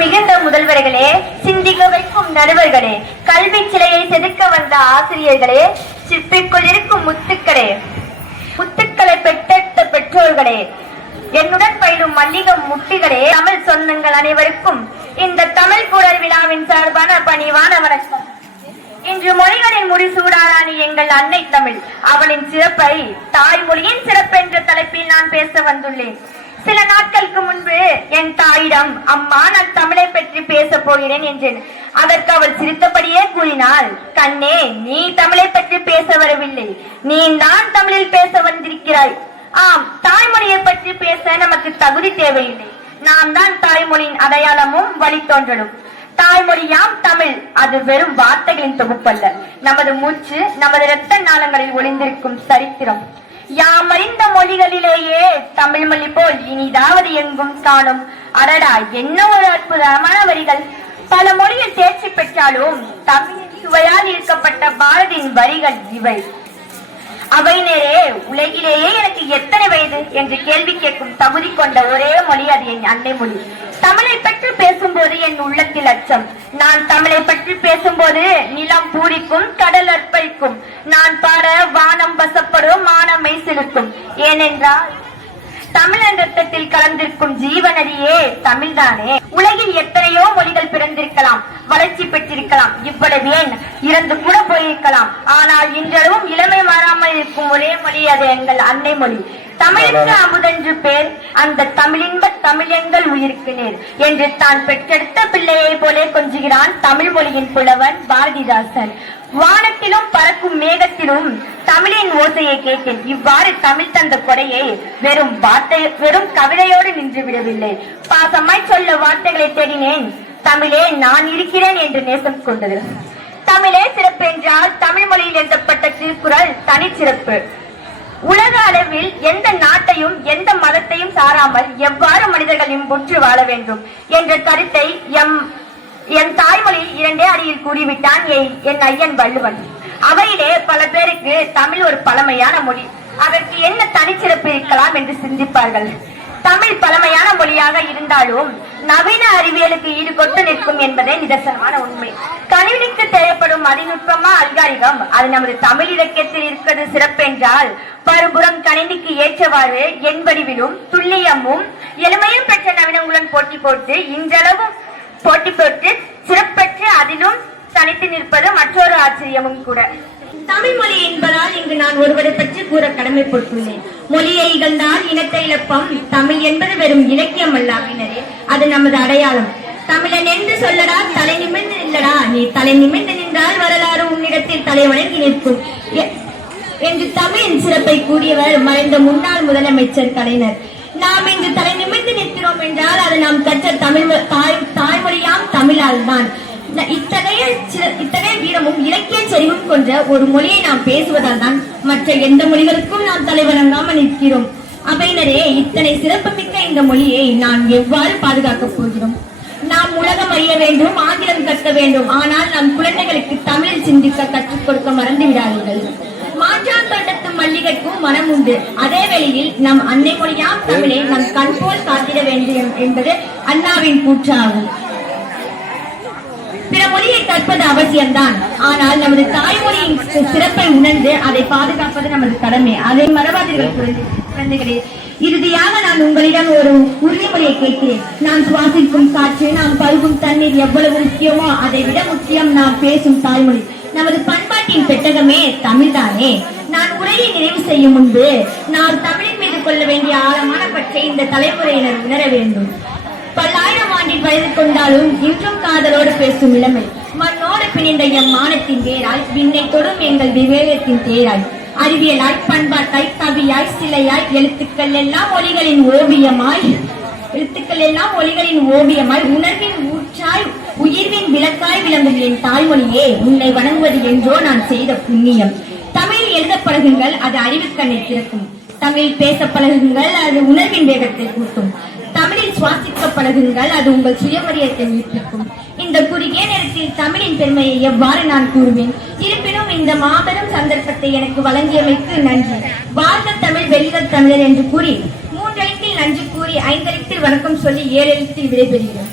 மிகுந்த முதல்வர்களே, சிந்திக்க வைக்கும் நடுவர்களே, கல்வி சிலையை செதுக்க வந்த ஆசிரியர்களே, சிப்பிக்குள் இருக்கும் முத்துக்களே, முத்துக்களை பெற்றெடுத்த பெற்றோர்களே, என்னுடன் பயிலும் மல்லிகம் முட்டிகளே, தமிழ் சொந்தங்கள் அனைவருக்கும் இந்த தமிழ் கூடல் விழாவின் சார்பான பணிவான வணக்கம். இன்று மொழிகளின் முடிசூடாராணி எங்கள் அன்னை தமிழ், அவளின் சிறப்பை தாய்மொழியின் சிறப்பு என்ற தலைப்பில் நான் பேச வந்துள்ளேன். சில நாட்களுக்கு முன்பு என் தாயிடம், அம்மா நான் தமிழை பற்றி பேச போகிறேன் என்றேன். அதற்கு அவள் சிரித்தபடியே கூறினாள், கண்ணே, நீ தமிழை பற்றி பேச வரவில்லை, நீ தான் தமிழில் பேச வந்திருக்கிறாய். ஆம், தாய்மொழியை பற்றி பேச நமக்கு தகுதி தேவையில்லை. நாம் தான் தாய்மொழியின் அடையாளமும் வழித்தோன்றலும். தாய்மொழியாம் தமிழ், அது வெறும் வார்த்தைகளின் தொகுப்பல்ல, நமது மூச்சு, நமது இரத்த நாளங்களில் ஒளிந்திருக்கும் சரித்திரம். யாமறிந்த மொழிகளிலேயே தமிழ் மொழி போல் இனிதாவது எங்கும் காணும். அடடா, என்ன ஒரு அற்புதமான வரிகள்! பல மொழியில் தேர்ச்சி பெற்றாலும் தமிழின் சுவையால் ஈர்க்கப்பட்ட பாரதியின் வரிகள் இவை. அவை நேரே, உலகிலேயே எனக்கு எத்தனை வயது என்று கேள்வி கேட்கும் தகுதி கொண்ட ஒரே மொழி அது என் அன்னை மொழி. தமிழை பற்றி பேசும்போது என் உள்ளத்தில் அச்சம். நான் தமிழை பற்றி பேசும்போது நிலம் பூரிக்கும், கடல் அர்ப்பணிக்கும். நான் பாட வானம் வசப்படும், மானமை செலுத்தும். ஏனென்றால் தமிழ் ரத்தத்தில் கலந்திருக்கும் ஜீவநதியே தமிழ்தானே. உலகில் எத்தனையோ மொழிகள் பிறந்திருக்கலாம், வளர்ச்சி பெற்றிருக்கலாம், இவ்வளவு ஏன் இறந்து கூட போயிருக்கலாம். ஆனால் இன்றளவும் இளமை மாறாமல் இருக்கும் ஒரே மொழி அது எங்கள் அன்னை மொழி. தமிழுக்கு அமுதென்று பேர், அந்த தமிழின்ப தமிழ் எங்கள் உயிருக்கு நேர் என்று தான் பெற்றெடுத்த பிள்ளையை போலே கொஞ்சுகிறான் தமிழ் மொழியின் புலவன் பாரதிதாசன். வானத்திலும் பறக்கும் மேகத்திலும் தமிழின் ஓசையை கேட்டேன். இவ்வாறு தமிழ் தந்த கொடையை வெறும் கவிதையோடு நின்று விடவில்லை. பாசமாய் சொல்ல வார்த்தைகளை தேடினேன். தமிழே, நான் இருக்கிறேன் என்று நேசம் கொண்டது. தமிழே சிறப்பு என்றால் தமிழ் மொழியில் எழுதப்பட்ட திருக்குறள் தனிச்சிறப்பு. உலக அளவில் எந்த நாட்டையும் எந்த மதத்தையும் சாராமல் எவ்வாறு மனிதர்கள் இன்புற்று வாழ வேண்டும் என்ற கருத்தை என் தாய்மொழியில் 2 அடியில் கூறிவிட்டான் என் ஐயன் வள்ளுவன். அவையிலே பல பேருக்கு தமிழ் ஒரு பழமையான மொழி, அதற்கு என்ன தனிச்சிறப்பு இருக்கலாம் என்று சிந்திப்பார்கள். தமிழ் பழமையான மொழியாக இருந்தாலும் நவீன அறிவியலுக்கு ஈடுகொண்டு நிற்கும் என்பதே நிதர்சனமான உண்மை. கணினிக்கு தேவைப்படும் அதிநுட்பமா அல்காரிதம், அது நமது தமிழ் இலக்கியத்தில் இருக்கிறது சிறப்பென்றால், மறுபுறம் கணினிக்கு ஏற்றவாறு எண் வடிவிலும் துல்லியமும் எளிமையும் பெற்ற நவீனங்களுடன் போட்டி போட்டு சிறப்பற்று அதிலும் தனித்து நிற்பது மற்றொரு ஆச்சரியமும் கூட. தமிழ் மொழி என்பதால் இங்கு நான் ஒருவரை பற்றி கூற கடமைப்பட்டுள்ளேன். மொழியை இகழ்ந்தால் இனத்தை இழப்பம். தமிழ் என்பது வெறும் இலக்கியம் அல்ல அவினரே, அது நமது அடையாளம். தமிழன் என்று சொல்லடா, தலை நிமிர்ந்து நில்லடா, நீ தலை நிமிர்ந்து நின்றால் வரலாறு உன்னிடத்தில் தலை வணங்கி நிற்கும் என்று தமிழின் சிறப்பை கூறியவர் மறைந்த முன்னாள் முதலமைச்சர் கலைஞர். நாம் இன்று தலை நிமிர்ந்து நிற்கிறோம் என்றால் அது நாம் கற்ற தாய்மொழியாம் தமிழால் தான். இத்தகைய வீரமும் இலக்கிய செறிவும் கொண்ட ஒரு மொழியை நாம் பேசுவதால் தான் மற்ற எந்த மொழிகளுக்கும் நாம் தலைவணங்காமல் நிற்கிறோம். அவையினரே, இத்தனை சிறப்புமிக்க இந்த மொழியை நாம் எவ்வாறு பாதுகாக்கப் போகிறோம்? நாம் உலகம் அறிய வேண்டும், ஆங்கிலம் கற்க வேண்டும், ஆனால் நம் குழந்தைகளுக்கு தமிழில் சிந்திக்க கற்றுக் கொடுக்க மறந்து விடாதீர்கள். மாற்றான் தோட்டத்து மல்லிகைக்கும் மனம் உண்டு, அதே வேளையில் நம் அன்னை மொழியாம் தமிழை நம் கண் போல் காத்திட வேண்டும் என்பது அண்ணாவின் கூற்றாகும். பிற மொழியை கற்பது அவசியம்தான், ஆனால் நமது தாய்மொழியின் சிறப்பை உணர்ந்து அதை பாதுகாப்பது நமது கடமை. அதை மறவாதீர்கள் குழந்தைகளே. இறுதியாக நான் உங்களிடம் ஒரு உறுதிமொழியை கேட்கிறேன். நான் சுவாசிக்கும் காற்று, நாம் பருகும் தண்ணீர் எவ்வளவு முக்கியமோ அதை விட முக்கியம் நாம் பேசும் தாய்மொழி. நமது பண்பாட்டின் பெட்டகமே தமிழ்தானே. நான் உரையை நிறைவு செய்யும் முன்பு நான் தமிழின் மீது கொள்ள வேண்டிய ஆழமான பற்றை இந்த தலைமுறையினர் உணர வேண்டும். பல்லாயிரம் ஆண்டில் வயது கொண்டாலும் இன்றும் காதலோடு பேசும் இளமை, மண்ணோடு பிணைந்த எம் மானத்தின் வேராய், விண்ணை தொடும் எங்கள் விவேகத்தின் தேராய், அறிவியலாய், பண்பாட்டாய், கவியாய், சிலையாய், எழுத்துக்கள் எல்லாம் ஒலிகளின் ஓவியமாய், உணர்வின் ஊற்றாய், உயிர்வின் விளக்காய் விளங்கும் என் தாய்மொழியே, உன்னை வணங்குவது என்றோ நான் செய்த புண்ணியம். தமிழில் எழுத பழகுங்கள், அது அறிவுக்கண்ணை திறக்கும். தமிழில் பேச பழகுங்கள், அது உணர்வின் வேகத்தை கூட்டும். தமிழில் சுவாசிக்க பழகுங்கள், அது உங்கள் சுயமரியாதை உயிர்ப்பிக்கும். இந்த குறுகிய நேரத்தில் தமிழின் பெருமையை எவ்வாறு நான் கூறுவேன்? இருப்பினும் இந்த மாபெரும் சந்தர்ப்பத்தை எனக்கு வழங்கியமைக்கு நன்றி. வாழ்க தமிழ், வெல்க தமிழர் என்று கூறி 3 எழுத்தில் நன்றி கூறி 5 எழுத்தில் வணக்கம் சொல்லி 7 எழுத்தில் விடைபெறுகிறேன்.